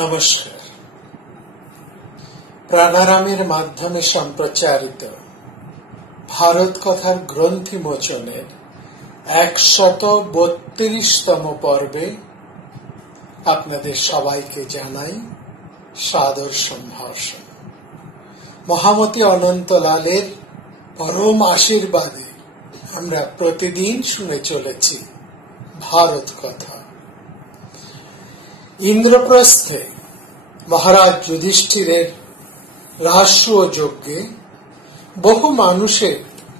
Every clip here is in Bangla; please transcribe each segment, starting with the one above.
নমস্কার। প্রাণারামের মাধ্যমে সম্প্রচারিত ভারত কথার গ্রন্থি মোচনের 132তম পর্বে আপনাদের সবাইকে জানাই সাদর সম্ভাষণ। মহামতি অনন্তলালের পরম আশীর্বাদে আমরা প্রতিদিন শুনে চলেছি ভারত কথা। ইন্দ্রপ্রস্থে মহারাজ যুধিষ্ঠিরের রাজসূয় যজ্ঞে বহু মানুষের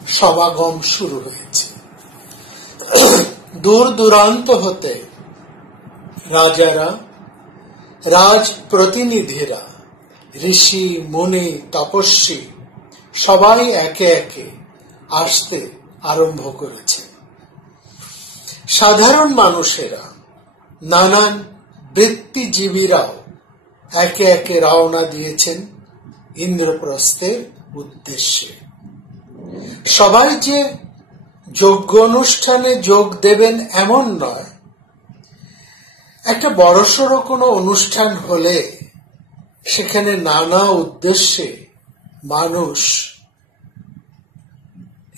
সমাগম শুরু হয়েছে। দূর দূরান্ত হতে রাজারা, রাজ প্রতিনিধিরা, ঋষি মুনি তপস্বী সবাই একে একে আসতে আরম্ভ করেছে। সাধারণ মানুষেরা, নানান বৃত্তিজীবীরাও একে একে রওনা দিয়েছেন ইন্দ্রপ্রস্থের উদ্দেশ্যে। সবাই যে যজ্ঞ অনুষ্ঠানে যোগ দেবেন এমন নয়। একটা বড়সড় কোনো অনুষ্ঠান হলে সেখানে নানা উদ্দেশ্যে মানুষ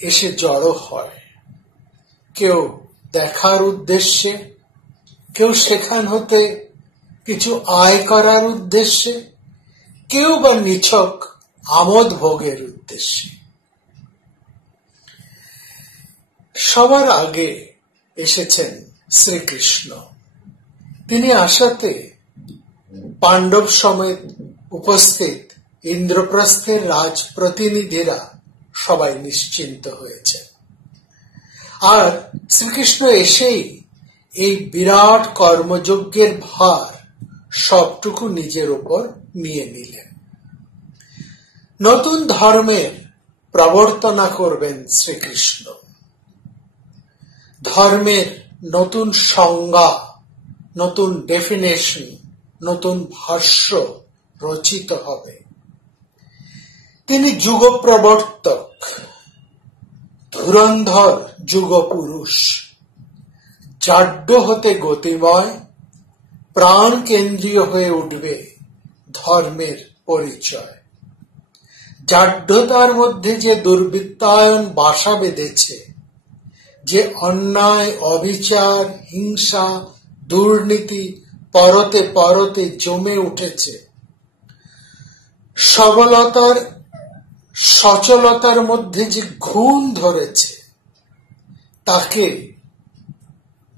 এসে জড়ো হয়। কেউ দেখার উদ্দেশ্যে, কেউ সেখান হতে কিছু আয় করার উদ্দেশ্যে, কেউ বা নিছক আমোদ ভোগের উদ্দেশ্যে। সবার আগে এসেছেন শ্রীকৃষ্ণ। তিনি আসাতে পাণ্ডব সমেত উপস্থিত ইন্দ্রপ্রস্থের রাজ প্রতিনিধিরা সবাই নিশ্চিন্ত হয়েছে। আর শ্রীকৃষ্ণ এসেই এই বিরাট কর্মযজ্ঞের ভার সবটুকু নিজের উপর নিয়ে নিলেন। নতুন ধর্মের প্রবর্তনা করবেন শ্রীকৃষ্ণ। ধর্মের নতুন সংজ্ঞা, নতুন ডেফিনেশন, নতুন ভাষ্য রচিত হবে। তিনি যুগ প্রবর্তক, ধুরন্ধর যুগ পুরুষ, জাড্য হতে গতিময়, প্রাণ কেন্দ্রীয় হয়ে উঠবে ধর্মের পরিচয়। জাড্যতার মধ্যে যে দুর্বৃত্তায়ন বাসা বেঁধেছে, যে অন্যায়, অবিচার, হিংসা, দুর্নীতি পরতে পরতে জমে উঠেছে, সবলতার সচলতার মধ্যে যে ঘুণ ধরেছে, তাকে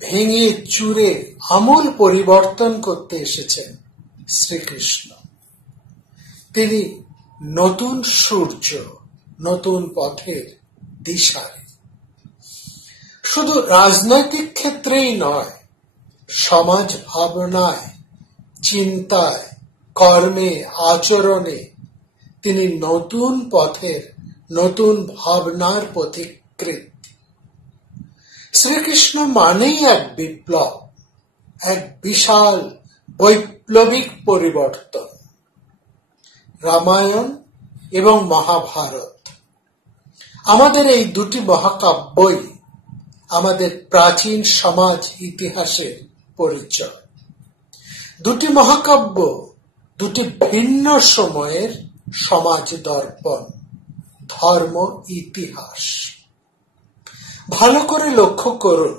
ভেঙে চুরে আমূল পরিবর্তন করতে এসেছেন শ্রীকৃষ্ণ। তিনি নতুন সূর্য, নতুন পথের দিশারি। শুধু রাজনৈতিক ক্ষেত্রেই নয়, সমাজ ভাবনায়, চিন্তায়, কর্মে, আচরণে তিনি নতুন পথের, নতুন ভাবনার পথিকৃৎ। শ্রীকৃষ্ণ মানেই এক বিপ্লব, এক বিশাল বৈপ্লবিক পরিবর্তন। রামায়ণ এবং মহাভারত, আমাদের এই দুটি মহাকাব্যই আমাদের প্রাচীন সমাজ ইতিহাসের পরিচয়। দুটি মহাকাব্য দুটি ভিন্ন সময়ের সমাজ দর্পণ, ধর্ম ইতিহাস। ভালো করে লক্ষ্য করুন,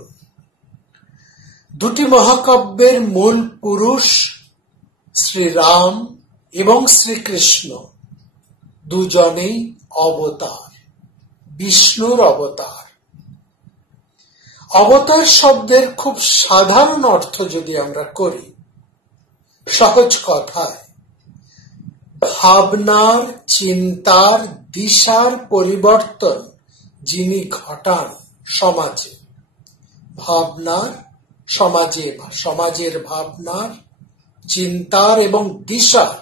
দুটি মহাকাব্যের মূল পুরুষ শ্রীরাম এবং শ্রীকৃষ্ণ দুজনেই অবতার, বিষ্ণুর অবতার। অবতার শব্দের খুব সাধারণ অর্থ যদি আমরা করি, সহজ কথায় ভাবনার, চিন্তার, দিশার পরিবর্তন যিনি ঘটান সমাজে, ভাবনার সমাজে, সমাজের ভাবনার, চিন্তার এবং দিশার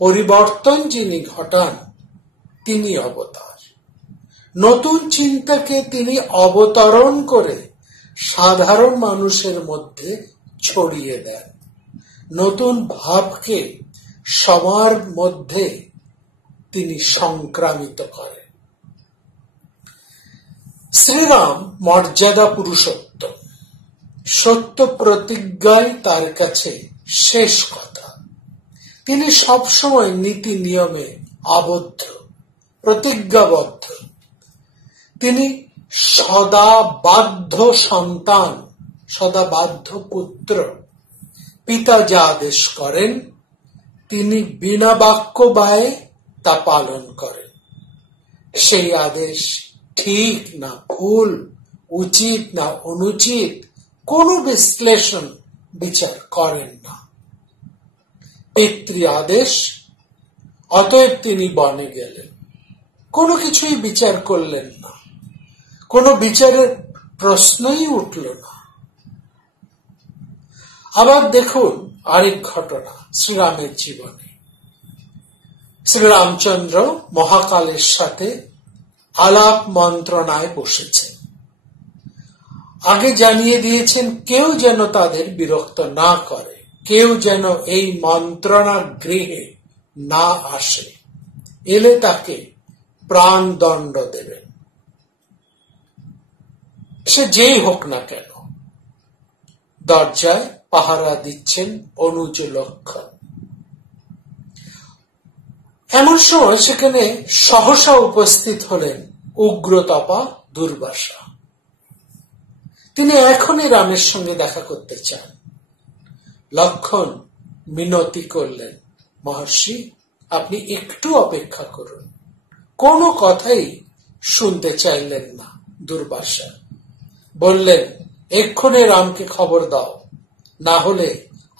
পরিবর্তন যিনি ঘটান, তিনি অবতার। নতুন চিন্তাকে তিনি অবতরণ করে সাধারণ মানুষের মধ্যে ছড়িয়ে দেন। নতুন ভাবকে সবার মধ্যে তিনি সংক্রামিত করেন। শ্রীরাম মর্যাদা পুরুষোত্তম, সত্য প্রতিজ্ঞাই তার কাছে শেষ কথা। তিনি সবসময় নীতি নিয়মে আবদ্ধ, প্রতিজ্ঞাবদ্ধ। তিনি সদা বাধ্য সন্তান, সদা বাধ্য পুত্র। পিতা যা আদেশ করেন তিনি বিনা বাক্য ব্যয়ে তা পালন করেন। সেই আদেশ ঠিক না ভুল, উচিত না অনুচিত, কোনো বিশ্লেষণ বিচার করেন না। পিতৃ আদেশ, অতএব তিনি বনে গেলেন, কোনো কিছুই বিচার করলেন না, কোনো বিচারের প্রশ্নই উঠল না। আবার দেখুন আরেক ঘটনা শ্রীরামের জীবনে। শ্রীরামচন্দ্র মহাকালের সাথে আলাপ মন্ত্রণায় বসেছেন। আগে জানিয়ে দিয়েছেন কেউ যেন তাদের বিরক্ত না করে, কেউ যেন এই মন্ত্রণা গৃহে না আসে, এলে তাকে প্রাণদণ্ড দেবেন, সে যেই হোক না কেন। দরজায় পাহারা দিচ্ছেন অনুজ লক্ষণ। এমন সময় সেখানে সহসা উপস্থিত হলেন উগ্রতপা দুর্বাসা। তিনি এখনই রামের সঙ্গে দেখা করতে চান। লক্ষণ মিনতি করলেন, মহর্ষি আপনি একটু অপেক্ষা করুন। কোনো কথাই শুনতে চাইলেন না দুর্বাসা। বললেন, এক্ষুনি রামকে খবর দাও, না হলে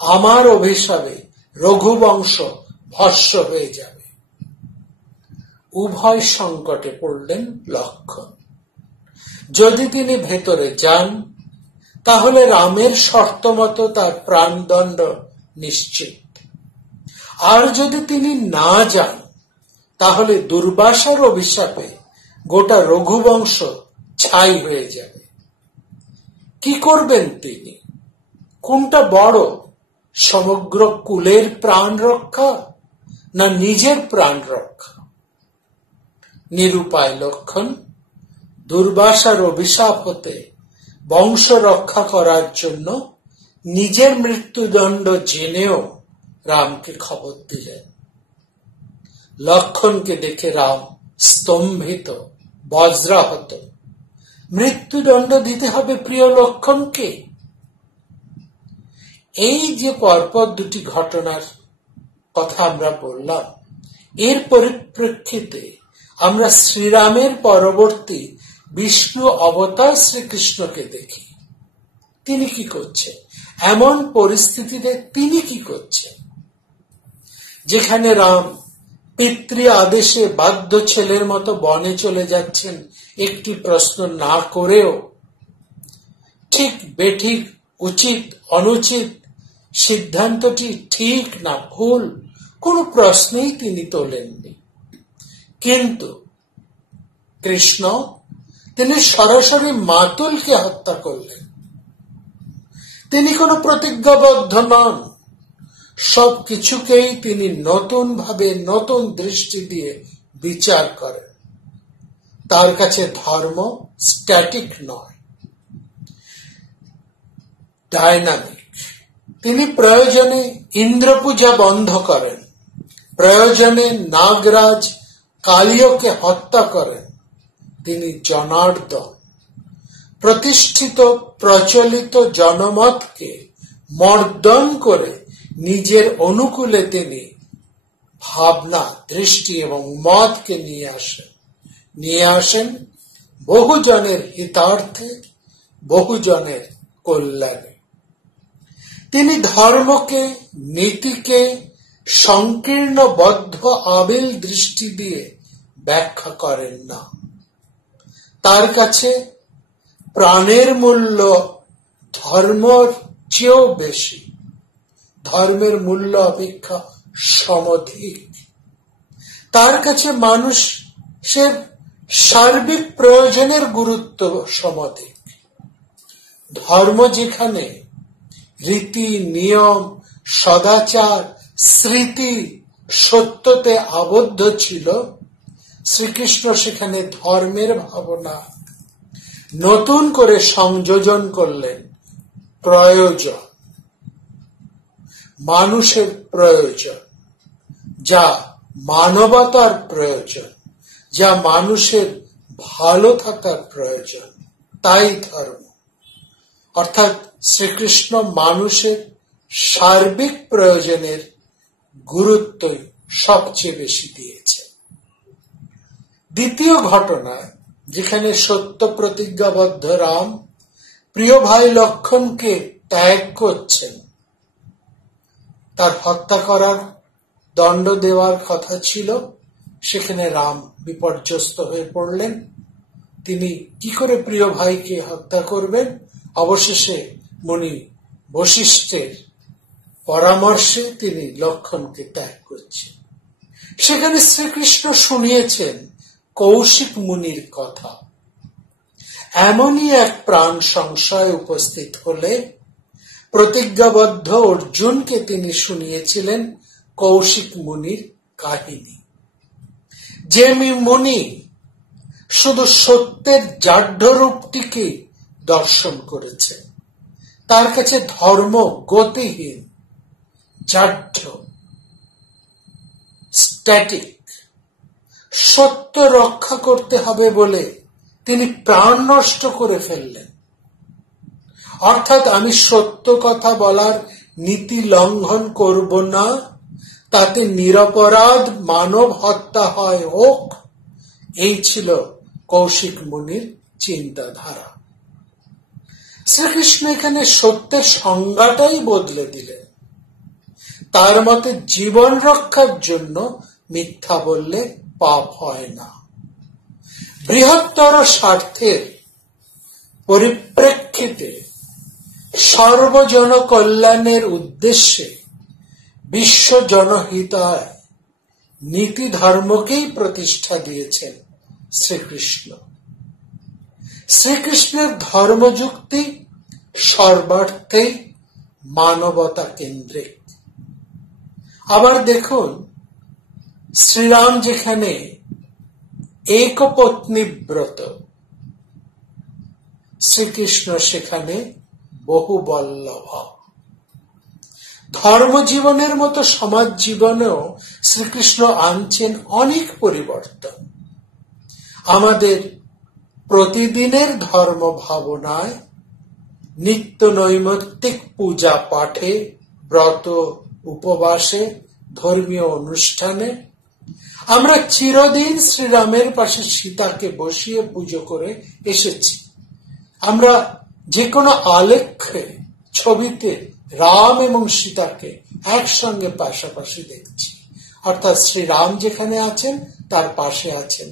আমার অভিশাপে রঘুবংশ ভস্ম হয়ে যাবে। উভয় সংকটে পড়লেন লক্ষণ। যদি তিনি ভেতরে যান তাহলে রামের শর্ত মতো তার প্রাণদণ্ড নিশ্চিত, আর যদি তিনি না যান তাহলে দুর্বাসার অভিশাপে গোটা রঘুবংশ ছাই হয়ে যাবে। কি করবেন তিনি? কোনটা বড়, সমগ্র কুলের প্রাণ রক্ষা না নিজের প্রাণ রক্ষা? নিরুপায় লক্ষণ দুর্বাসার অভিশাপ হতে বংশ রক্ষা করার জন্য নিজের মৃত্যুদণ্ড জেনেও রামকে খবর দিলেন। লক্ষণকে দেখে রাম স্তম্ভিত, বজ্রাহত। মৃত্যুদণ্ড দিতে হবে প্রিয় লক্ষণকে? এই যে পরপর দুটি ঘটনার কথা আমরা বললাম, এর পরিপ্রেক্ষিতে আমরা শ্রীরামের পরবর্তী বিষ্ণু অবতার শ্রীকৃষ্ণকে দেখি। তিনি কি করছেন? এমন পরিস্থিতিতে তিনি কি করছেন যেখানে রাম পিতৃ আদেশে বাধ্য ছেলের মতো বনে চলে যাচ্ছেন একটি প্রশ্ন না করেও? ঠিক বেঠিক, উচিত অনুচিত, সিদ্ধান্তটি ঠিক না ভুল, কোন প্রশ্নেই তিনি তোলেননি। কিন্তু কৃষ্ণ তিনি সরাসরি মাতুলকে হত্যা করলেন। তিনি কোন প্রতিজ্ঞাবদ্ধ নন, সবকিছুকেই তিনি নতুন ভাবে, নতুন দৃষ্টি দিয়ে বিচার করেন। তার কাছে ধর্ম স্ট্যাটিক নয়, ডাইনামিক। তিনি প্রয়োজনে ইন্দ্র পূজা বন্ধ করেন, প্রয়োজনে নাগরাজ কালীয়কে হত্যা করেন। তিনি জনার্দন। প্রতিষ্ঠিত প্রচলিত জনমতকে মর্দন করে নিজের অনুকূলে তিনি ভাবনা, দৃষ্টি এবং মতকে নিয়ে আসেন বহুজনের হিতার্থে, বহুজনের কল্যাণে। তিনি ধর্মকে, নীতিকে সংকীর্ণবদ্ধ আবিল দৃষ্টি দিয়ে ব্যাখ্যা করেন না। তার কাছে প্রাণের মূল্য ধর্মের চেয়েও বেশি, ধর্মের মূল্য অপেক্ষা সমধিক। তার কাছে মানুষের সার্বিক প্রয়োজনের গুরুত্ব সমধিক। ধর্ম যেখানে রীতি, নিয়ম, সদাচার, স্মৃতি সত্যতে আবদ্ধ ছিল, শ্রীকৃষ্ণ সেখানে ধর্মের ভাবনা নতুন করে সংযোজন করলেন। প্রয়োজন, মানুষের প্রয়োজন, যা মানবতার প্রয়োজন, যা মানুষের ভালো থাকার প্রয়োজন, তাই ধর্ম। অর্থাৎ শ্রীকৃষ্ণ মানুষের সার্বিক প্রয়োজনের গুরুত্ব সবচেয়ে বেশি দিয়েছে। দ্বিতীয় ঘটনায়, যেখানে সত্য প্রতিজ্ঞাবদ্ধ রাম প্রিয় ভাই লক্ষ্মণকে ত্যাগ করছেন, তার হত্যা করার দণ্ড দেওয়ার কথা ছিল, সেখানে রাম বিপর্যস্ত হয়ে পড়লেন। তিনি কি করে প্রিয় ভাইকে হত্যা করবেন? অবশেষে মুনি বশিষ্ঠের পরামর্শে তিনি লক্ষ্মণকে ত্যাগ করছেন। সেখানে শ্রীকৃষ্ণ শুনিয়েছেন কৌশিক মুনির কথা। এমনই এক প্রাণ সংশয় উপস্থিত হলে প্রতিজ্ঞাবদ্ধ অর্জুনকে তিনি শুনিয়েছিলেন কৌশিক মুনির কাহিনী। যে মুনি শুধু সত্যের জাঢ্য রূপটিকে দর্শন করেছে, তার কাছে ধর্ম গতিহীন, জাঢ্য, স্ট্যাটিক। সত্য রক্ষা করতে হবে বলে তিনি প্রাণ নষ্ট করে ফেললেন। অর্থাৎ আমি সত্য কথা বলার নীতি লঙ্ঘন করব না, তাতে নিরপরাধ মানব হত্যা হয় হোক, এই ছিল কৌশিক মুনির চিন্তাধারা। শ্রীকৃষ্ণ এখানে সত্যের সংজ্ঞাটাই বদলে দিলেন। তার মতে জীবন রক্ষার জন্য মিথ্যা বললে পাপ হয় না। বৃহত্তর স্বার্থের পরিপ্রেক্ষিতে সর্বজন কল্যাণের উদ্দেশ্যে বিশ্ব জনহিতায় নীতি ধর্মকেই প্রতিষ্ঠা দিয়েছেন শ্রীকৃষ্ণ। শ্রীকৃষ্ণের ধর্মযুক্তি সর্বার্থেই মানবতা কেন্দ্রিক। আবার দেখুন, শ্রীরাম যেখানে একপত্নী ব্রত, শ্রীকৃষ্ণ সেখানে বহু বল্লভ। ধর্মজীবনের মতো সমাজ জীবনেও শ্রীকৃষ্ণ আনছেন অনেক পরিবর্তন। আমাদের প্রতিদিনের ধর্ম ভাবনায়, নিত্য নৈমিত্তিক পূজা পাঠে, ব্রত উপবাসে, ধর্মীয় অনুষ্ঠানে আমরা চিরদিন শ্রীরামের পাশে সীতাকে বসিয়ে পুজো করে এসেছি। আমরা যে কোনো আলেখ্যে, ছবিতে রাম এবং সীতাকে একসঙ্গে পাশাপাশি দেখছি। অর্থাৎ শ্রীরাম যেখানে আছেন তার পাশে আছেন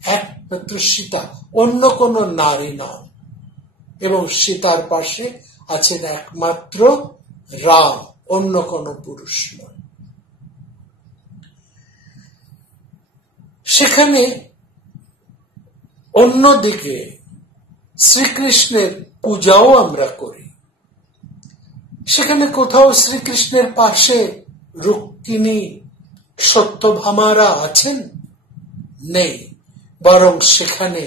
একমাত্র সীতা, অন্য কোনো নারী নন, এবং সীতার পাশে আছেন একমাত্র রাম, অন্য কোনো পুরুষ নন। সেখানে অন্যদিকে শ্রীকৃষ্ণের পূজাও আমরা করি। সেখানে কোথাও শ্রীকৃষ্ণের পাশে রুক্মিণী, সত্যভামারা আছেন? নেই, বরং সেখানে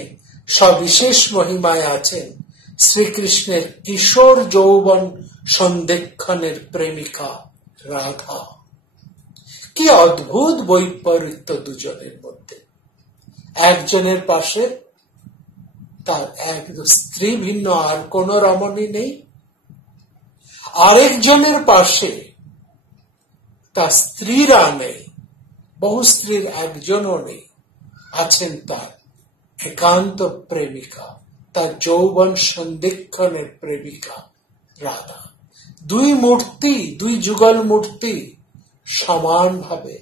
সবিশেষ মহিমায় আছেন শ্রীকৃষ্ণের কিশোর যৌবন সন্ধিক্ষণের প্রেমিকা রাধা। কি অদ্ভুত বৈপরীত্য দুজনের মধ্যে। একজনের পাশে তার এক স্ত্রী ভিন্ন আর কোন রমণী নেই, আরেকজনের পাশে তার স্ত্রীরা নেই, বহু স্ত্রীর একজনও নেই, আছেন তার একান্ত প্রেমিকা, তার যৌবন সন্ধিক্ষণের প্রেমিকা রাধা। দুই মূর্তি, দুই যুগল মূর্তি সমানভাবে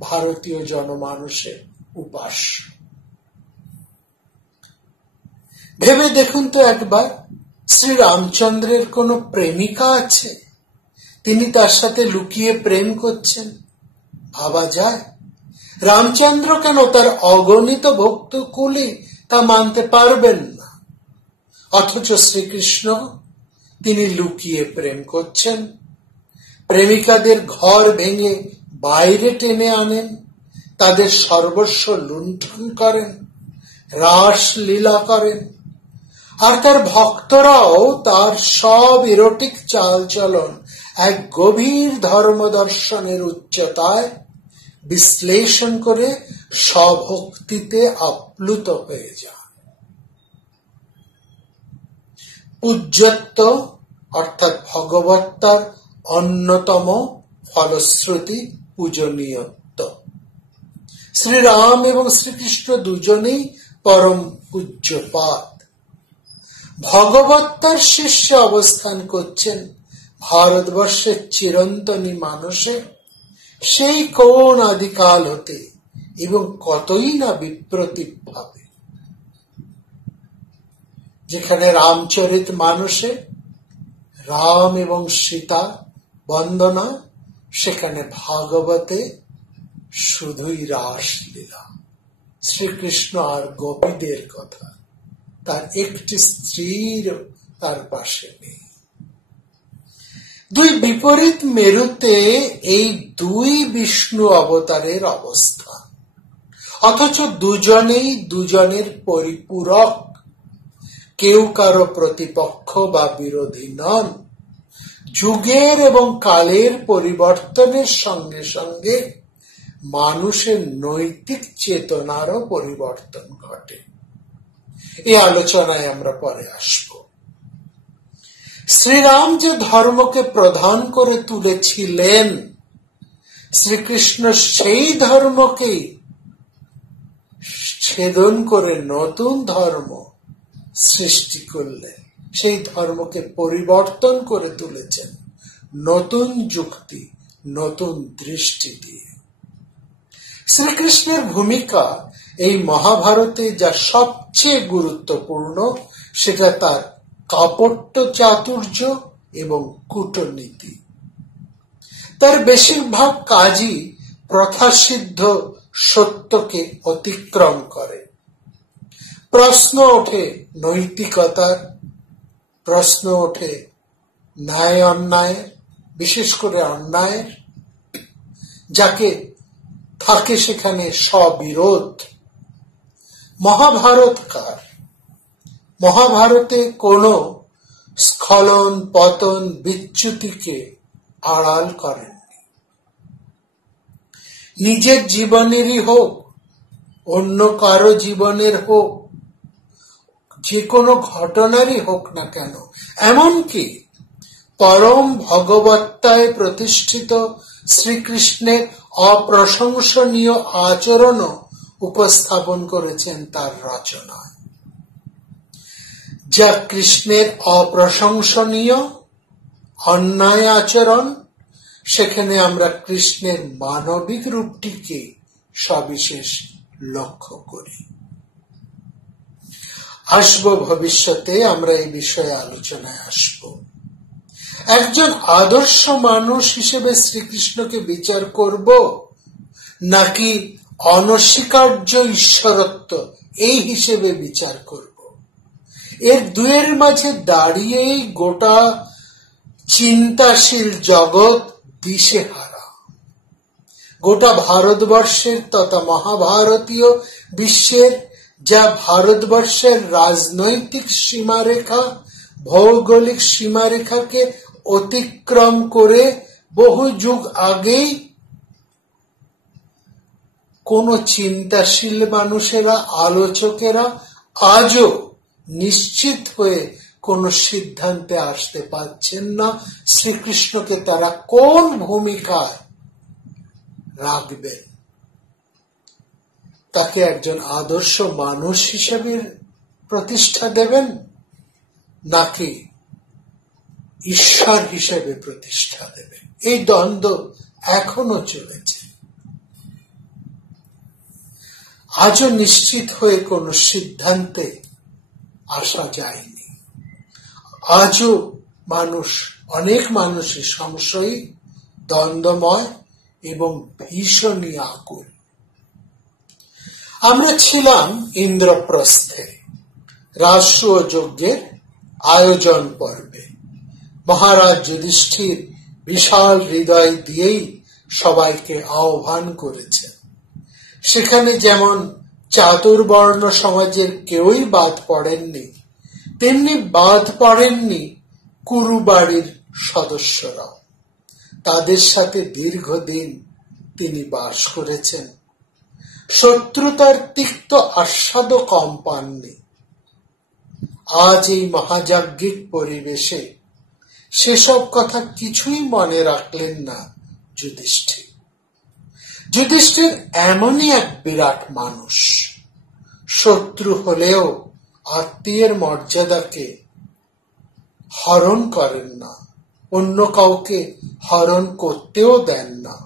ভারতীয় জনমানুষের উপাস্য। ভেবে দেখুন তো একবার, শ্রী রামচন্দ্রের কোন প্রেমিকা আছে? তিনি তার সাথে লুকিয়ে প্রেম করছেন? ভাবা যায়? রামচন্দ্র কেন তার অগণিত ভক্ত কুলি তা মানতে পারবেন না? অথচ শ্রীকৃষ্ণ, তিনি লুকিয়ে প্রেম করছেন। প্রেমিকাদের ঘর ভেঙে বাইরে টেনে আনেন, তাদের সর্বস্ব লুণ্ঠন করেন, রাস লীলা করেন, আর তার ভক্তরাও তার সব ইরোটিক চালচলন এক গভীর ধর্ম দর্শনের উচ্চতায় বিশ্লেষণ করে স্বভক্তিতে আপ্লুত হয়ে যান। পূজ্যত্ব অর্থাৎ ভগবত্তার অন্যতম ফলশ্রুতি পূজনীয়ত্ব। শ্রীরাম এবং শ্রীকৃষ্ণ দুজনেই পরম পূজ্যপাদ। ভগবত্তার শীর্ষে অবস্থান করছেন ভারতবর্ষের চিরন্তনী মানুষে সেই কোন আদিকাল হতে এবং কতই না বিপ্রতীপ ভাবে। যেখানে রামচরিত মানুষে রাম এবং সীতা বন্দনা, সেখানে ভাগবতে শুধুই রাসলীলা, শ্রীকৃষ্ণ আর গোপীদের কথা, তার একটি স্ত্রীর তার পাশে নেই। দুই বিপরীত মেরুতে এই দুই বিষ্ণু অবতারের অবস্থান, অথচ দুজনেই দুজনের পরিপূরক, কেউ কারো প্রতিপক্ষ বা বিরোধী নন। যুগের এবং কালের পরিবর্তনের সঙ্গে সঙ্গে মানুষের নৈতিক চেতনারও পরিবর্তন ঘটে। এই আলোচনায় আমরা পরে আসব। শ্রীরাম যে ধর্মকে প্রধান করে তুলেছিলেন, শ্রীকৃষ্ণ সেই ধর্মকেই ছেদন করে নতুন ধর্ম সৃষ্টি করলেন। সেই ধর্মকে পরিবর্তন করে তুলেছেন নতুন যুক্তি, নতুন দৃষ্টি দিয়ে। শ্রীকৃষ্ণের ভূমিকা এই মহাভারতে যা সবচেয়ে গুরুত্বপূর্ণ, সেটা তার কাপট্য চাতুর্য এবং কূটনীতি। তার বেশিরভাগ কাজই প্রথাসিদ্ধ সত্যকে অতিক্রম করে। প্রশ্ন ওঠে নৈতিকতার, প্রশ্ন ওঠে ন্যায় অন্যায়ের, বিশেষ করে অন্যায়ের, যাকে থাকে সেখানে স্ববিরোধ। মহাভারতকার মহাভারতে কোনো স্খলন, পতন, বিচ্যুতিকে আড়াল করেননি। নিজের জীবনেরই হোক, অন্য কারো জীবনের হোক, যে কোনো ঘটনারই হোক না কেন, এমনকি পরম ভগবত্তায় প্রতিষ্ঠিত শ্রীকৃষ্ণের অপ্রশংসনীয় আচরণও উপস্থাপন করেছেন তার রচনায়। যা কৃষ্ণের অপ্রশংসনীয় অন্যায় আচরণ, সেখানে আমরা কৃষ্ণের মানবিক রূপটিকে সবিশেষ লক্ষ্য করি। আসব ভবিষ্যতে, আমরা এই বিষয়ে আলোচনায় আসব। একজন আদর্শ মানুষ হিসেবে শ্রীকৃষ্ণকে বিচার করব, নাকি অনস্বীকার্য ঈশ্বরত্ব এই হিসেবে বিচার করব? এর দুয়ের মাঝে দাঁড়িয়েই গোটা চিন্তাশীল জগৎ দিশেহারা। গোটা ভারতবর্ষের তথা মহাভারতীয় বিশ্বের, যা ভারতবর্ষের রাজনৈতিক সীমারেখা, ভৌগোলিক সীমারেখাকে অতিক্রম করে বহু যুগ আগেই কোন চিন্তাশীল মানুষেরা, আলোচকেরা আজও নিশ্চিত হয়ে কোন সিদ্ধান্তে আসতে পারছেন না শ্রীকৃষ্ণকে তারা কোন ভূমিকায় রাখবেন। তাকে একজন আদর্শ মানুষ হিসেবে প্রতিষ্ঠা দেবেন, নাকি ঈশ্বর হিসেবে প্রতিষ্ঠা দেবেন? এই দ্বন্দ্ব এখনো চলেছে। আজও নিশ্চিত হয়ে কোন সিদ্ধান্তে আসা যায়নি। আজও অনেক মানুষই সংশয়ী, দ্বন্দ্বময় এবং ভীষণই আকুল। আমরা ছিলাম ইন্দ্রপ্রস্থে রাষ্ট্রীয় যজ্ঞের আয়োজন পর্বে। মহারাজ যুধিষ্ঠির বিশাল হৃদয় দিয়েই সবাইকে আহ্বান করেছেন। সেখানে যেমন চাতুর্বর্ণ সমাজের কেউই বাদ পড়েননি, তেমনি বাদ পড়েননি কুরু বাড়ির সদস্যরা। তাদের সাথে দীর্ঘদিন তিনি বাস করেছেন। শত্রুতার তিক্ত আস্বাদও কম পাননি। আজ এই মহাযাজ্ঞিক পরিবেশে সেসব কথা কিছুই মনে রাখলেন না যুধিষ্ঠির। যুধিষ্ঠির এমনই এক বিরাট মানুষ, শত্রু হলেও আত্মীয়ের মর্যাদাকে হরণ করেন না, অন্য কাউকে হরণ করতেও দেন না।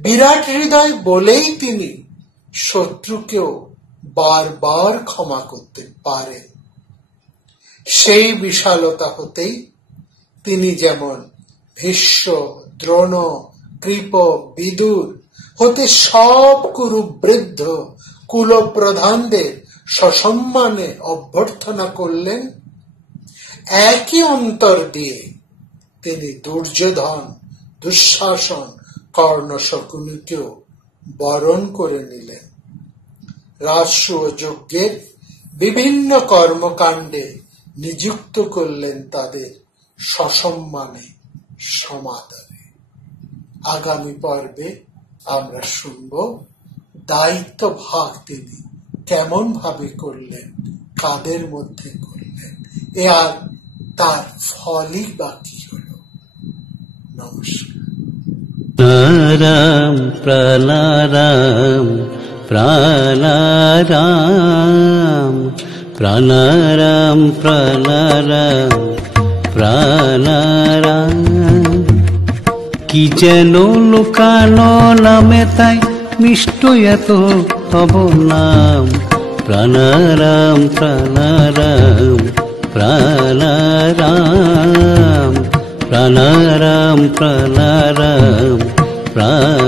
বিরাট হৃদয় বলেই তিনি শত্রুকেও বারবার ক্ষমা করতে পারেন। সেই বিশালতা হতেই তিনি যেমন ভীষ্ম, দ্রোণ, কৃপ, বিদুর হতে সব কুরু বৃদ্ধ কুলপ্রধানদের সসম্মানে অভ্যর্থনা করলেন, একই অন্তর দিয়ে তিনি দুর্যোধন, দুঃশাসন, কর্ণ, শকুনিকেও বরণ করে নিলেন। রাজসূয় যজ্ঞের বিভিন্ন কর্মকাণ্ডে নিযুক্ত করলেন তাদের সসম্মানে, সমাদরে। আগামী পর্বে আমরা শুনব দায়িত্ব ভাগ তিনি কেমন ভাবে করলেন, কাদের মধ্যে করলেন, এ আর তার ফলই বাকি হল। নমস্কার। রাম প্রাণারাম প্রাণারাম প্রাণারাম প্রাণারাম প্রাণারাম। কি যেন লোকানো নামে তাই মিষ্ট এত তব নাম। প্রাণারাম প্রাণারাম প্রাণারাম প্রাণারাম প্রাণারাম প্রাণ